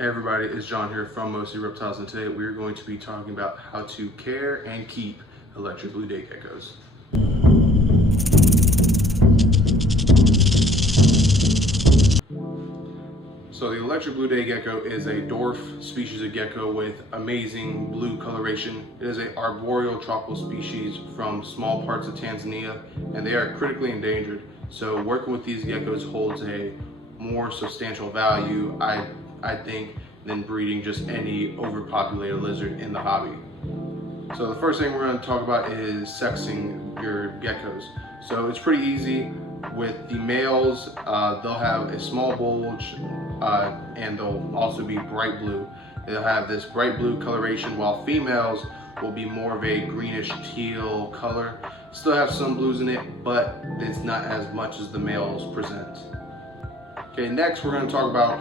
Hey everybody, it's John here from Mostly Reptiles, and today we're going to be talking about how to care and keep electric blue day geckos. So the electric blue day gecko is a dwarf species of gecko with amazing blue coloration. It is an arboreal tropical species from small parts of Tanzania, and they are critically endangered. So working with these geckos holds a more substantial value, I think, than breeding just any overpopulated lizard in the hobby. So the first thing we're going to talk about is sexing your geckos. So it's pretty easy. With the males, they'll have a small bulge and they'll also be bright blue. They'll have this bright blue coloration, while females will be more of a greenish teal color. Still have some blues in it, but it's not as much as the males present. Okay, next we're going to talk about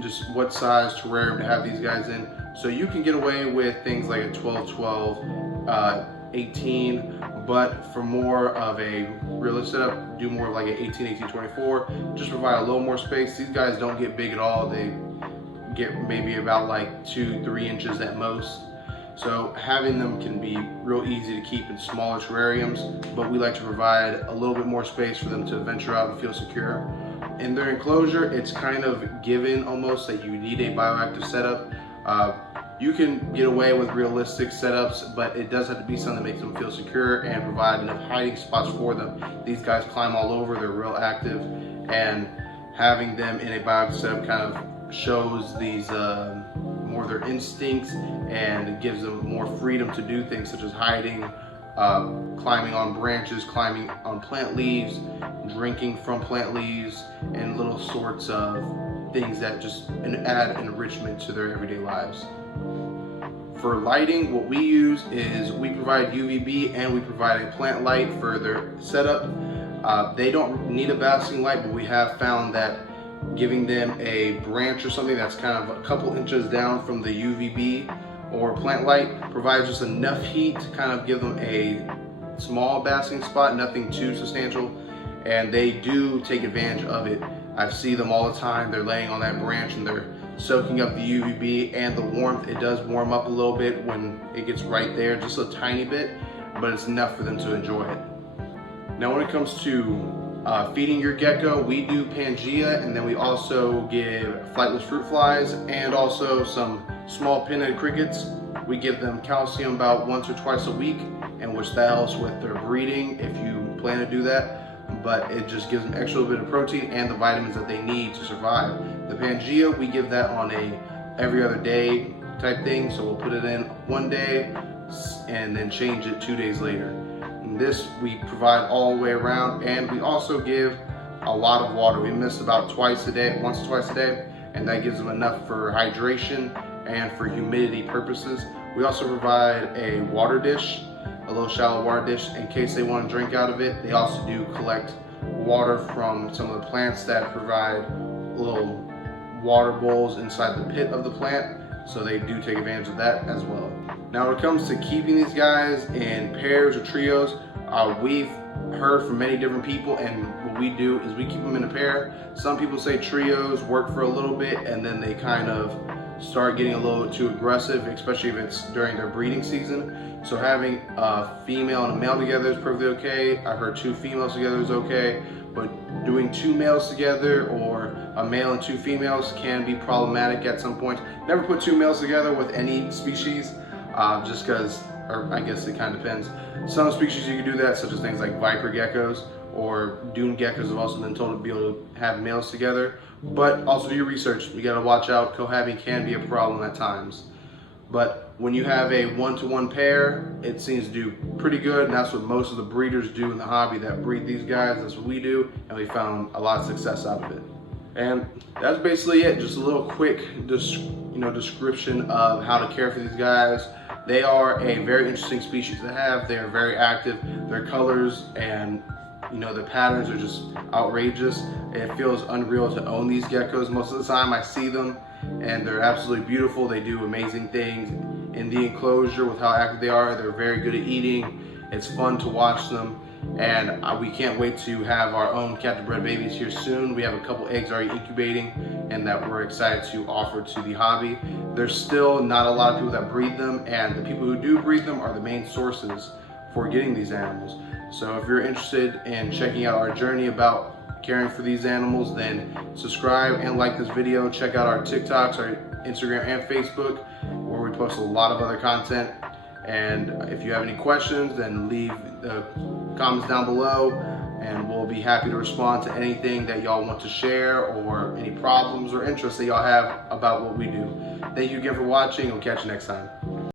just what size terrarium to have these guys in. So you can get away with things like a 12-12, 18, but for more of a realistic setup, do more of like an 18-24. Just provide a little more space. These guys don't get big at all. They get maybe about like 2-3 inches at most. So having them can be real easy to keep in smaller terrariums, but we like to provide a little bit more space for them to venture out and feel secure. In their enclosure, it's kind of given almost that you need a bioactive setup. You can get away with realistic setups, but it does have to be something that makes them feel secure and provide enough hiding spots for them. These guys climb all over, they're real active, and having them in a bioactive setup kind of shows these more their instincts, and it gives them more freedom to do things such as hiding, climbing on branches, climbing on plant leaves, drinking from plant leaves, and little sorts of things that just add enrichment to their everyday lives. For lighting, what we use is we provide UVB and we provide a plant light for their setup. They don't need a basking light, but we have found that giving them a branch or something that's kind of a couple inches down from the UVB or plant light provides just enough heat to kind of give them a small basking spot, nothing too substantial, and they do take advantage of it. I see them all the time. They're laying on that branch and they're soaking up the UVB and the warmth. It does warm up a little bit when it gets right there, just a tiny bit, but it's enough for them to enjoy it. Now when it comes to feeding your gecko, we do Pangea, and then we also give flightless fruit flies and also some small pinhead crickets. We give them calcium about once or twice a week, and which that helps with their breeding if you plan to do that, but it just gives them extra bit of protein and the vitamins that they need to survive. The Pangea, we give that on a every other day type thing, so we'll put it in one day and then change it 2 days later. And this we provide all the way around, and we also give a lot of water. We miss about once or twice a day, and that gives them enough for hydration and for humidity purposes. We also provide a water dish, a little shallow water dish, in case they want to drink out of it. They also do collect water from some of the plants that provide little water bowls inside the pit of the plant, so they do take advantage of that as well. Now when it comes to keeping these guys in pairs or trios, we've heard from many different people, and what we do is we keep them in a pair. Some people say trios work for a little bit and then they kind of start getting a little too aggressive, especially if it's during their breeding season. So having a female and a male together is perfectly okay. I've heard 2 females together is okay, but doing 2 males together or a male and 2 females can be problematic at some point. Never put 2 males together with any species, just because, or I guess it kind of depends. Some species you can do that, such as things like viper geckos or dune geckos have also been told to be able to have males together. But also do your research. You got to watch out. Cohabiting can be a problem at times. But when you have a 1-to-1 pair, it seems to do pretty good, and that's what most of the breeders do in the hobby that breed these guys. That's what we do, and we found a lot of success out of it. And that's basically it. Just a little quick description of how to care for these guys. They are a very interesting species to have. They are very active. Their colors and the patterns are just outrageous. It feels unreal to own these geckos. Most of the time I see them and they're absolutely beautiful. They do amazing things in the enclosure with how active they are. They're very good at eating. It's fun to watch them. And we can't wait to have our own captive bred babies here soon. We have a couple eggs already incubating, and that we're excited to offer to the hobby. There's still not a lot of people that breed them, and the people who do breed them are the main sources for getting these animals. So if you're interested in checking out our journey about caring for these animals, then subscribe and like this video. Check out our TikToks, our Instagram and Facebook, where we post a lot of other content. And if you have any questions, then leave the comments down below, and we'll be happy to respond to anything that y'all want to share, or any problems or interests that y'all have about what we do. Thank you again for watching, and we'll catch you next time.